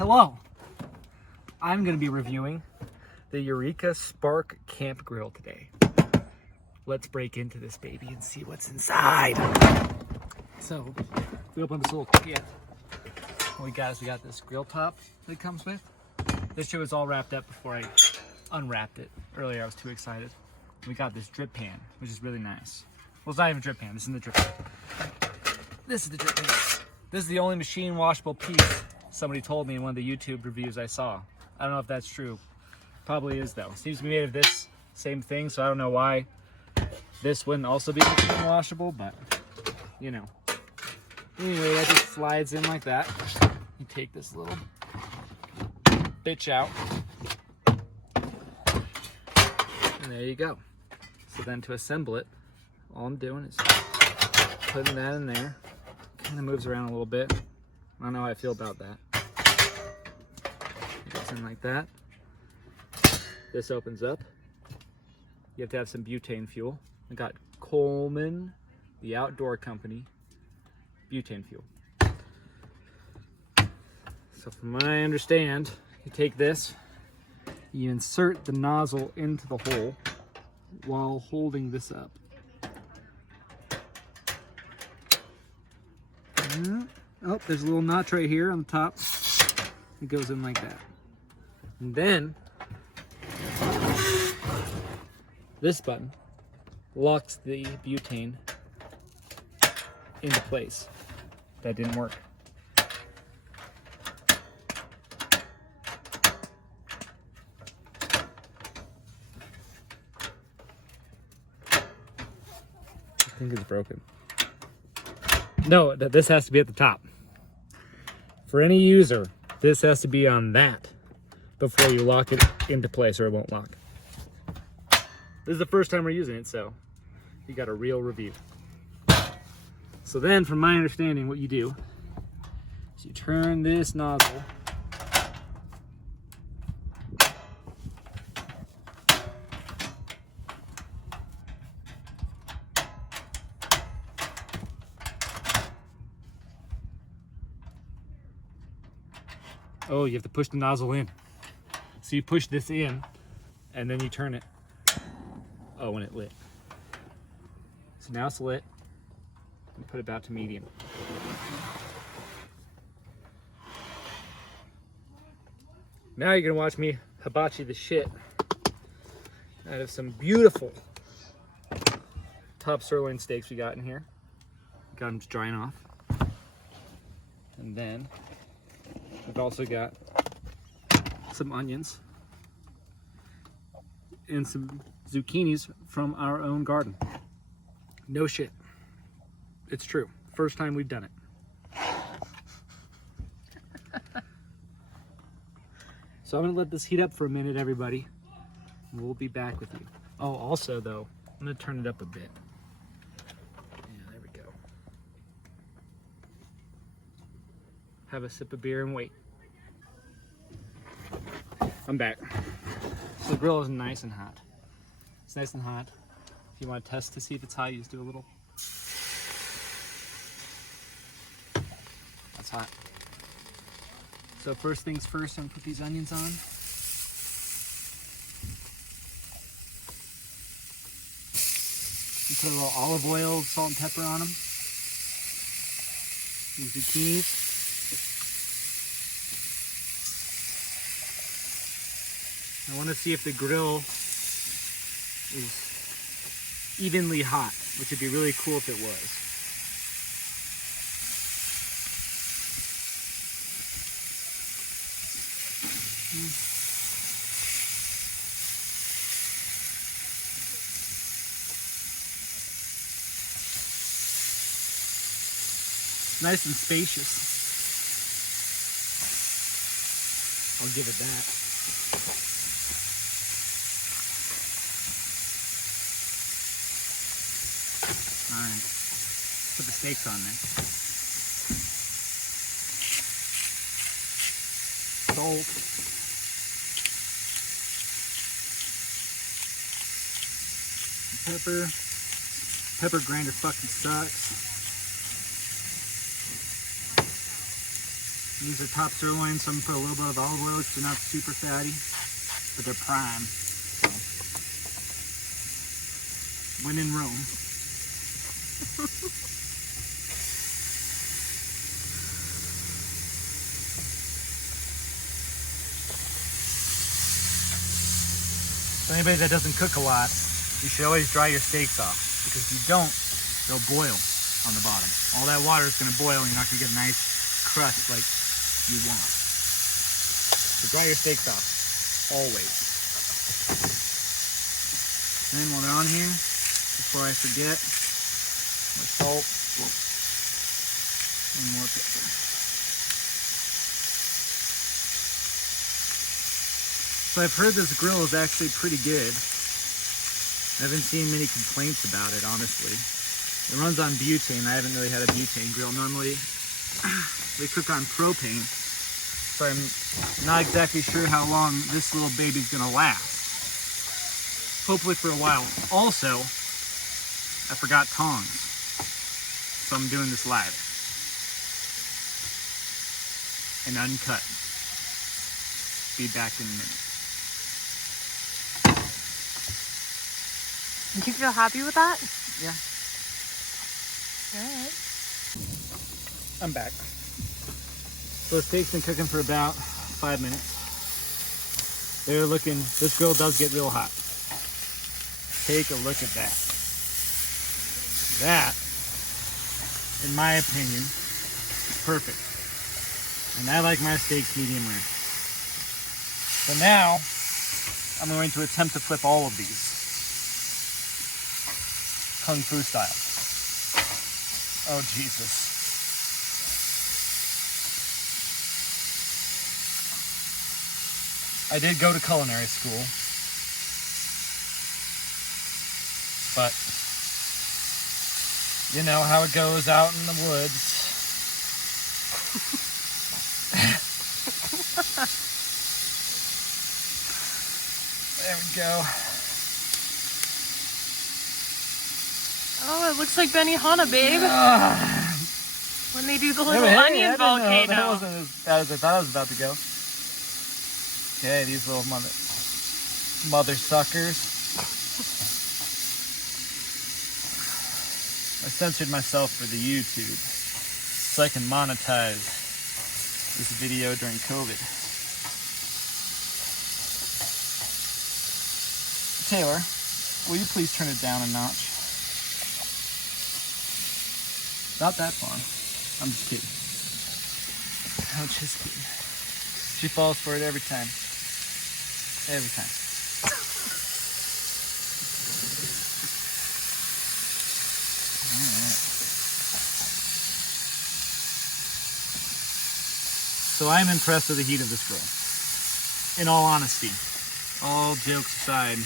Hello, I'm going to be reviewing the Eureka SPRK Camp Grill today. Let's break into this baby and see what's inside. So, we open this little kit. What we got this grill top that it comes with. This shit was all wrapped up before I unwrapped it. Earlier I was too excited. We got this drip pan, which is really nice. Well, it's not even a drip pan, this isn't the drip pan. This is the drip pan. This is the only machine washable piece somebody told me in one of the YouTube reviews I saw. I don't know if that's true. Probably is though. Seems to be made of this same thing, so I don't know why this wouldn't also be machine washable, but you know. Anyway, that just slides in like that. You take this little bitch out. And there you go. So then to assemble it, all I'm doing is putting that in there. Kind of moves around a little bit. I don't know how I feel about that. It goes in like that. This opens up. You have to have some butane fuel. I got Coleman, the outdoor company, butane fuel. So from what I understand, you take this, you insert the nozzle into the hole while holding this up. Oh, there's a little notch right here on the top. It goes in like that. And then this button locks the butane into place. That didn't work. I think it's broken. No, this has to be at the top. For any user, this has to be on that before you lock it into place or it won't lock. This is the first time we're using it, so you got a real review. So then, from my understanding, what you do is you turn this nozzle oh, you have to push the nozzle in. So you push this in, and then you turn it. Oh, and it lit. So now it's lit. And put it back to medium. Now you're gonna watch me hibachi the shit out of some beautiful top sirloin steaks we got in here. Got them just drying off. And then we've also got some onions and some zucchinis from our own garden. No shit. It's true. First time we've done it. So I'm gonna let this heat up for a minute, everybody. And we'll be back with you. Oh, also though, I'm gonna turn it up a bit. Yeah, there we go. Have a sip of beer and wait. I'm back. So the grill is nice and hot. It's nice and hot. If you want to test to see if it's hot, you just do a little. That's hot. So first things first, I'm gonna put these onions on. You put a little olive oil, salt and pepper on them. These zucchinis. I want to see if the grill is evenly hot, which would be really cool if it was. Nice and spacious. I'll give it that. Alright, put the steaks on there. Salt. Pepper. Pepper grinder fucking sucks. These are top sirloin. Some put a little bit of olive oil because they're not super fatty, but they're prime. So, when in Rome. For anybody that doesn't cook a lot, you should always dry your steaks off, because if you don't, they'll boil on the bottom. All that water is going to boil and you're not going to get a nice crust like you want. So dry your steaks off, always. Then while they're on here, before I forget, more salt and more pepper. So I've heard this grill is actually pretty good. I haven't seen many complaints about it, honestly. It runs on butane. I haven't really had a butane grill. Normally, they cook on propane. So I'm not exactly sure how long this little baby's gonna last. Hopefully for a while. Also, I forgot tongs. So I'm doing this live. And uncut. Be back in a minute. Do you feel happy with that? Yeah. Alright. I'm back. So the steak's been cooking for about 5 minutes. They're looking, this grill does get real hot. Take a look at that. That, in my opinion, is perfect. And I like my steaks medium rare. So now, I'm going to attempt to flip all of these. Kung Fu style. Oh, Jesus. I did go to culinary school, but you know how it goes out in the woods. There we go. Oh, it looks like Benihana, babe. When they do the little Hey, onion volcano. That wasn't as bad as I thought it was about to go. Okay, these little mother suckers. I censored myself for the YouTube so I can monetize this video during COVID. Taylor, will you please turn it down a notch? Not that far. I'm just kidding. I'm just kidding. She falls for it every time. Every time. Alright. So I'm impressed with the heat of this grill. In all honesty. All jokes aside.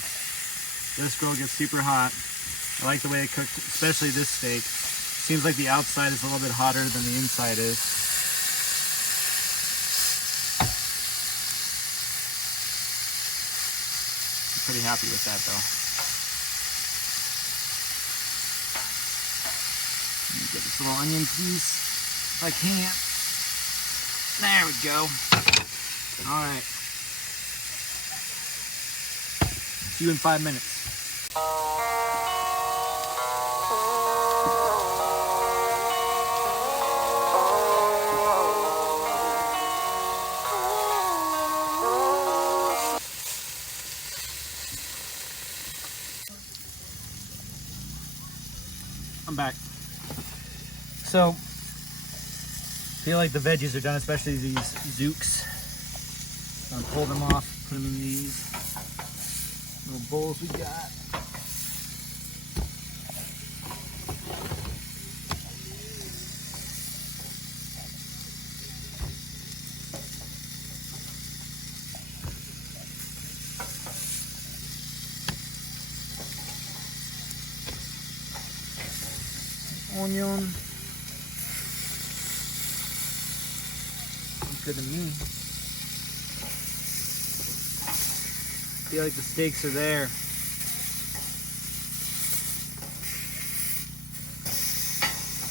This grill gets super hot. I like the way it cooked, especially this steak. Seems like the outside is a little bit hotter than the inside is. I'm pretty happy with that though. Let me get this little onion piece if I can. There we go. Alright. See you in 5 minutes. I'm back. So, I feel like the veggies are done, especially these zooks. I'm gonna pull them off, put them in these little bowls we got. Onion. Looks good to me. Feel like the steaks are there.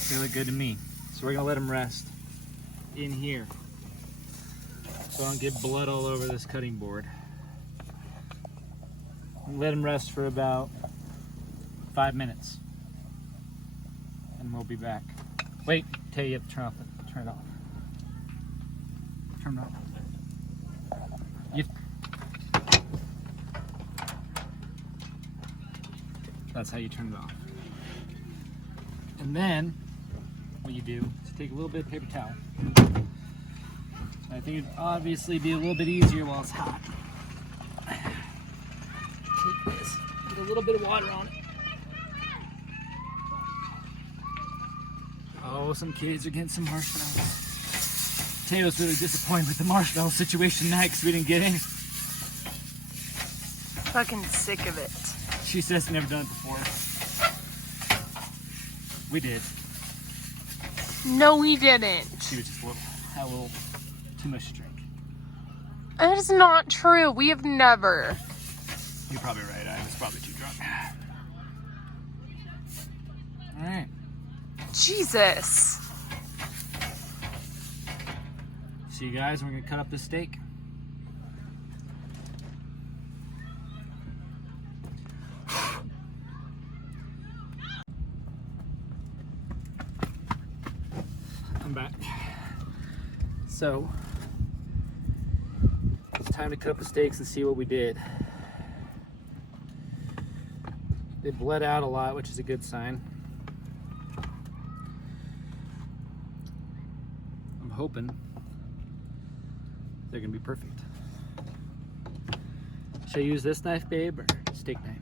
They look good to me. So we're gonna let them rest in here so I don't get blood all over this cutting board. Let them rest for about 5 minutes, and we'll be back. Wait, Tay, you have to turn it off. Turn it off. That's how you turn it off. And then what you do is take a little bit of paper towel. I think it'd obviously be a little bit easier while it's hot. Take this, get a little bit of water on it. Oh, some kids are getting some marshmallows. Tay was really disappointed with the marshmallow situation tonight because we didn't get any. Fucking sick of it. She says never done it before. We did. No, we didn't. She was just had a little too much to drink. That is not true. We have never. You're probably right. I was probably too drunk. All right. Jesus. See you guys. We're gonna cut up the steak. I'm back. So it's time to cut up the steaks and see what we did. They bled out a lot, which is a good sign. I'm hoping they're gonna be perfect. Should I use this knife, babe, or steak knife?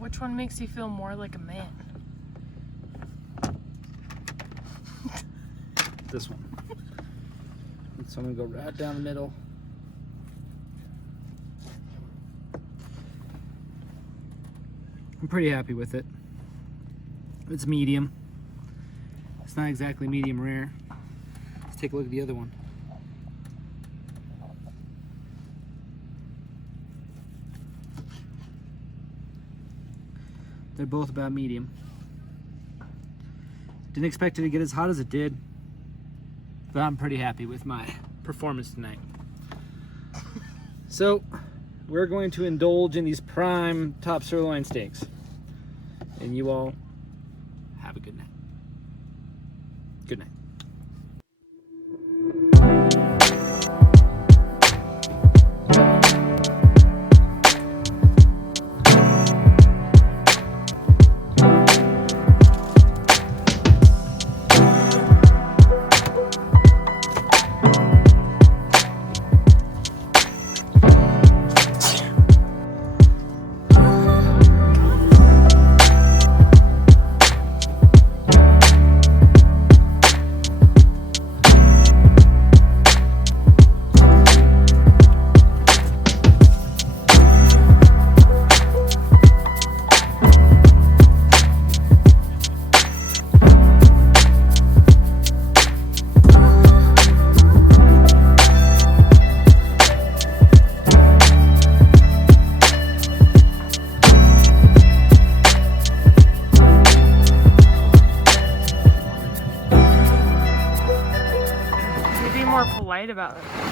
Which one makes you feel more like a man? This one. So I'm gonna go right down the middle. I'm pretty happy with it. It's medium. It's not exactly medium rare. Let's take a look at the other one. They're both about medium. Didn't expect it to get as hot as it did, but I'm pretty happy with my performance tonight. So we're going to indulge in these prime top sirloin steaks, and you all have a good night. Good night. Be more polite about it.